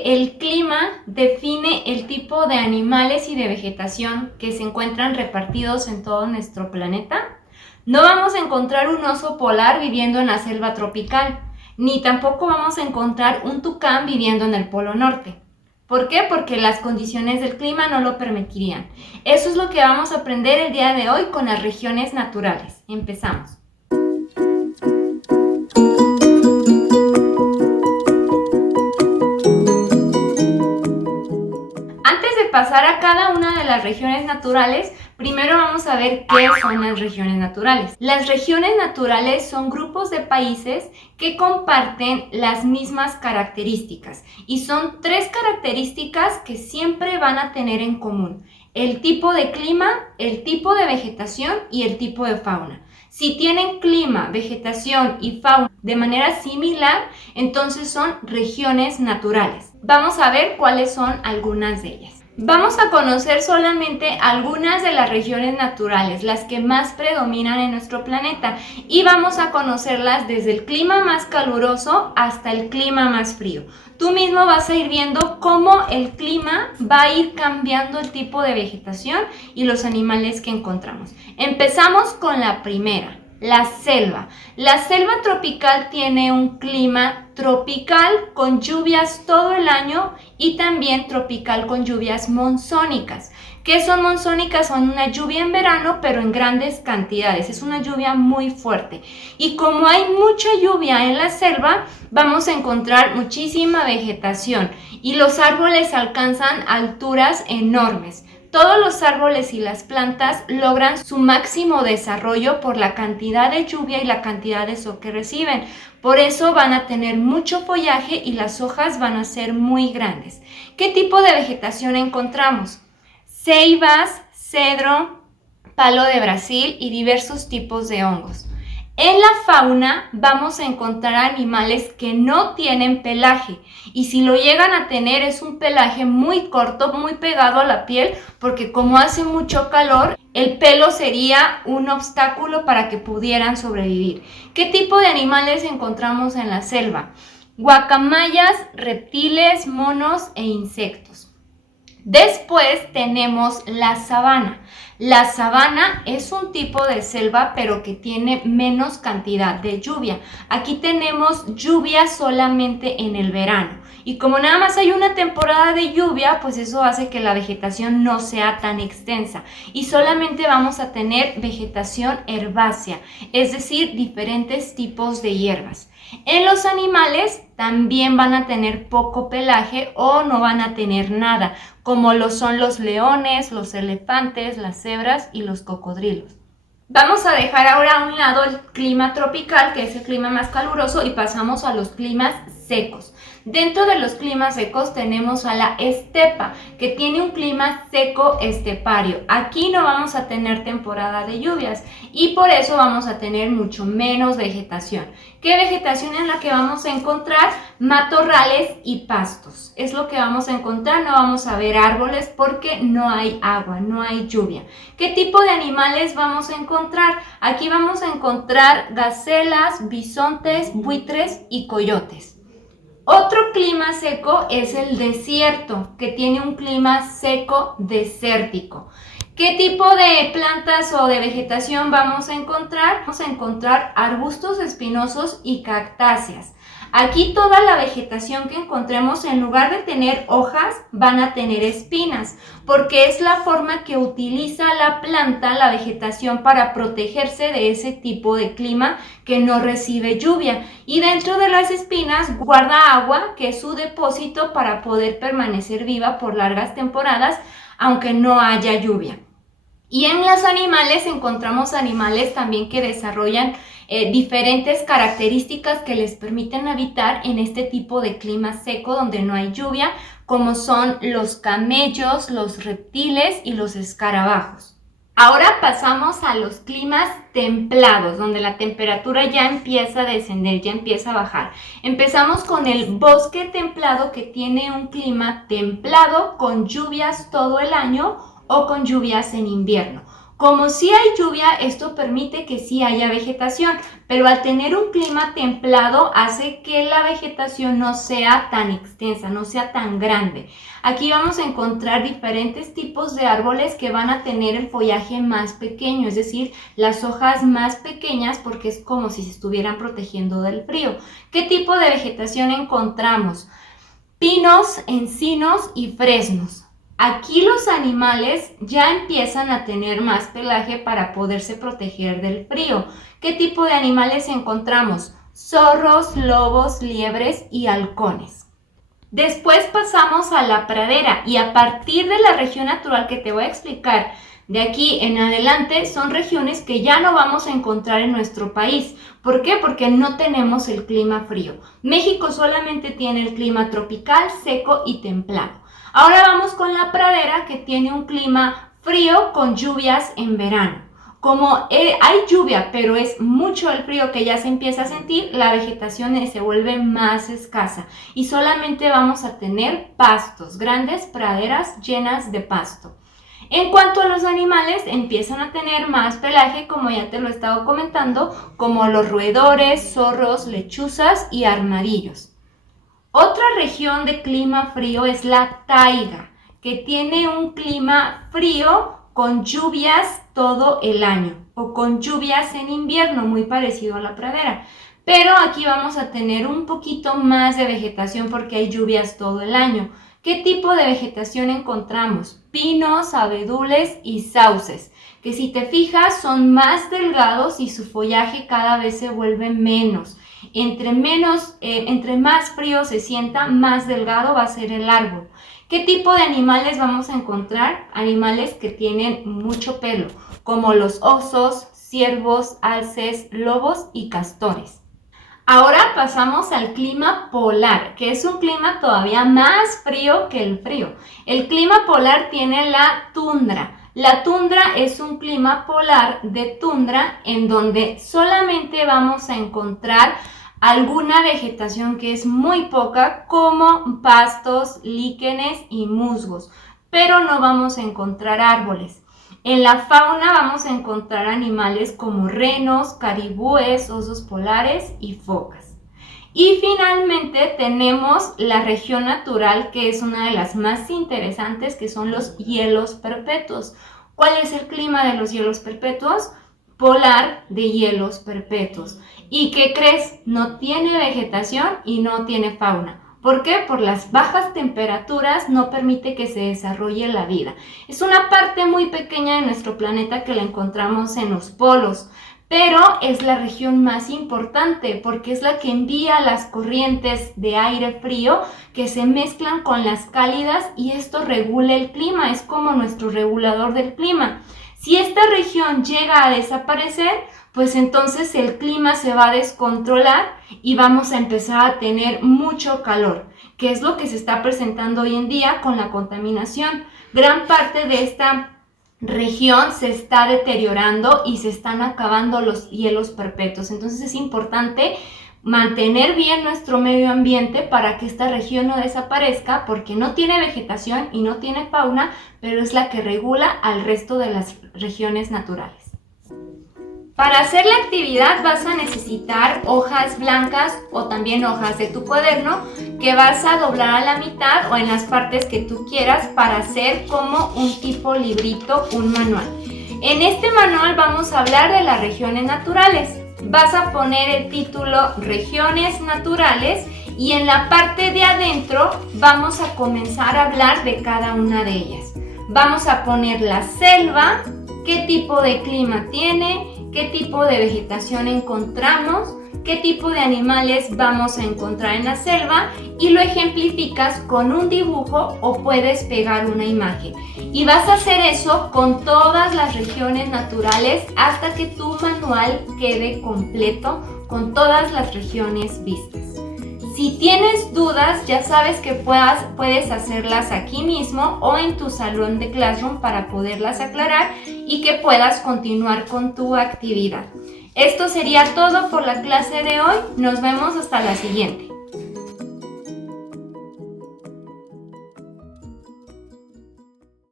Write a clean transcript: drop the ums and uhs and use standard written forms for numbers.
que el clima define el tipo de animales y de vegetación que se encuentran repartidos en todo nuestro planeta. No vamos a encontrar un oso polar viviendo en la selva tropical, ni tampoco vamos a encontrar un tucán viviendo en el Polo Norte. ¿Por qué? Porque las condiciones del clima no lo permitirían. Eso es lo que vamos a aprender el día de hoy con las regiones naturales. Empezamos. Antes de pasar a cada una de las regiones naturales, primero vamos a ver qué son las regiones naturales. Las regiones naturales son grupos de países que comparten las mismas características y son tres características que siempre van a tener en común: el tipo de clima, el tipo de vegetación y el tipo de fauna. Si tienen clima, vegetación y fauna de manera similar, entonces son regiones naturales. Vamos a ver cuáles son algunas de ellas. Vamos a conocer solamente algunas de las regiones naturales, las que más predominan en nuestro planeta, y vamos a conocerlas desde el clima más caluroso hasta el clima más frío. Tú mismo vas a ir viendo cómo el clima va a ir cambiando el tipo de vegetación y los animales que encontramos. Empezamos con la primera, la selva. La selva tropical tiene un clima tropical con lluvias todo el año y también tropical con lluvias monzónicas. ¿Qué son monzónicas? Son una lluvia en verano, pero en grandes cantidades. Es una lluvia muy fuerte. Y como hay mucha lluvia en la selva, vamos a encontrar muchísima vegetación y los árboles alcanzan alturas enormes. Todos los árboles y las plantas logran su máximo desarrollo por la cantidad de lluvia y la cantidad de sol que reciben. Por eso van a tener mucho follaje y las hojas van a ser muy grandes. ¿Qué tipo de vegetación encontramos? Ceibas, cedro, palo de Brasil y diversos tipos de hongos. En la fauna vamos a encontrar animales que no tienen pelaje, y si lo llegan a tener es un pelaje muy corto, muy pegado a la piel, porque como hace mucho calor, el pelo sería un obstáculo para que pudieran sobrevivir. ¿Qué tipo de animales encontramos en la selva? Guacamayas, reptiles, monos e insectos. Después tenemos la sabana. La sabana es un tipo de selva, pero que tiene menos cantidad de lluvia. Aquí tenemos lluvia solamente en el verano. Y como nada más hay una temporada de lluvia, pues eso hace que la vegetación no sea tan extensa. Y solamente vamos a tener vegetación herbácea, es decir, diferentes tipos de hierbas. En los animales también van a tener poco pelaje o no van a tener nada, como lo son los leones, los elefantes, las cebras y los cocodrilos. Vamos a dejar ahora a un lado el clima tropical, que es el clima más caluroso, y pasamos a los climas secos. Dentro de los climas secos tenemos a la estepa, que tiene un clima seco estepario. Aquí no vamos a tener temporada de lluvias y por eso vamos a tener mucho menos vegetación. ¿Qué vegetación es la que vamos a encontrar? Matorrales y pastos. Es lo que vamos a encontrar, no vamos a ver árboles porque no hay agua, no hay lluvia. ¿Qué tipo de animales vamos a encontrar? Aquí vamos a encontrar gacelas, bisontes, buitres y coyotes. Otro clima seco es el desierto, que tiene un clima seco desértico. ¿Qué tipo de plantas o de vegetación vamos a encontrar? Vamos a encontrar arbustos espinosos y cactáceas. Aquí toda la vegetación que encontremos, en lugar de tener hojas, van a tener espinas, porque es la forma que utiliza la planta, la vegetación, para protegerse de ese tipo de clima que no recibe lluvia. Y dentro de las espinas guarda agua, que es su depósito para poder permanecer viva por largas temporadas, aunque no haya lluvia. Y en los animales encontramos animales también que desarrollan diferentes características que les permiten habitar en este tipo de clima seco donde no hay lluvia, como son los camellos, los reptiles y los escarabajos. Ahora pasamos a los climas templados, donde la temperatura ya empieza a descender, ya empieza a bajar. Empezamos con el bosque templado, que tiene un clima templado con lluvias todo el año o con lluvias en invierno. Como sí hay lluvia, esto permite que sí haya vegetación, pero al tener un clima templado hace que la vegetación no sea tan extensa, no sea tan grande. Aquí vamos a encontrar diferentes tipos de árboles que van a tener el follaje más pequeño, es decir, las hojas más pequeñas porque es como si se estuvieran protegiendo del frío. ¿Qué tipo de vegetación encontramos? Pinos, encinos y fresnos. Aquí los animales ya empiezan a tener más pelaje para poderse proteger del frío. ¿Qué tipo de animales encontramos? Zorros, lobos, liebres y halcones. Después pasamos a la pradera y a partir de la región natural que te voy a explicar de aquí en adelante son regiones que ya no vamos a encontrar en nuestro país. ¿Por qué? Porque no tenemos el clima frío. México solamente tiene el clima tropical, seco y templado. Ahora vamos con la pradera que tiene un clima frío con lluvias en verano. Como hay lluvia, pero es mucho el frío que ya se empieza a sentir, la vegetación se vuelve más escasa y solamente vamos a tener pastos, grandes praderas llenas de pasto. En cuanto a los animales, empiezan a tener más pelaje, como ya te lo he estado comentando, como los roedores, zorros, lechuzas y armadillos. Otra región de clima frío es la taiga, que tiene un clima frío con lluvias todo el año o con lluvias en invierno, muy parecido a la pradera. Pero aquí vamos a tener un poquito más de vegetación porque hay lluvias todo el año. ¿Qué tipo de vegetación encontramos? Pinos, abedules y sauces, que si te fijas son más delgados y su follaje cada vez se vuelve menos. Entre más frío se sienta, más delgado va a ser el árbol. ¿Qué tipo de animales vamos a encontrar? Animales que tienen mucho pelo, como los osos, ciervos, alces, lobos y castores. Ahora pasamos al clima polar, que es un clima todavía más frío que el frío. El clima polar tiene la tundra. La tundra es un clima polar de tundra en donde solamente vamos a encontrar alguna vegetación que es muy poca, como pastos, líquenes y musgos, pero no vamos a encontrar árboles. En la fauna vamos a encontrar animales como renos, caribúes, osos polares y focas. Y finalmente tenemos la región natural, que es una de las más interesantes, que son los hielos perpetuos. ¿Cuál es el clima de los hielos perpetuos? Polar de hielos perpetuos. ¿Y qué crees? No tiene vegetación y no tiene fauna. ¿Por qué? Por las bajas temperaturas no permite que se desarrolle la vida. Es una parte muy pequeña de nuestro planeta que la encontramos en los polos, pero es la región más importante porque es la que envía las corrientes de aire frío que se mezclan con las cálidas y esto regula el clima, es como nuestro regulador del clima. Si esta región llega a desaparecer, pues entonces el clima se va a descontrolar y vamos a empezar a tener mucho calor, que es lo que se está presentando hoy en día con la contaminación. Gran parte de esta región se está deteriorando y se están acabando los hielos perpetuos. Entonces es importante mantener bien nuestro medio ambiente para que esta región no desaparezca porque no tiene vegetación y no tiene fauna, pero es la que regula al resto de las regiones naturales. Para hacer la actividad vas a necesitar hojas blancas o también hojas de tu cuaderno que vas a doblar a la mitad o en las partes que tú quieras para hacer como un tipo librito, un manual. En este manual vamos a hablar de las regiones naturales. Vas a poner el título Regiones Naturales y en la parte de adentro vamos a comenzar a hablar de cada una de ellas. Vamos a poner la selva, qué tipo de clima tiene, qué tipo de vegetación encontramos, qué tipo de animales vamos a encontrar en la selva y lo ejemplificas con un dibujo o puedes pegar una imagen. Y vas a hacer eso con todas las regiones naturales hasta que tu manual quede completo con todas las regiones vistas. Si tienes dudas, ya sabes que puedes hacerlas aquí mismo o en tu salón de Classroom para poderlas aclarar y que puedas continuar con tu actividad. Esto sería todo por la clase de hoy. Nos vemos hasta la siguiente.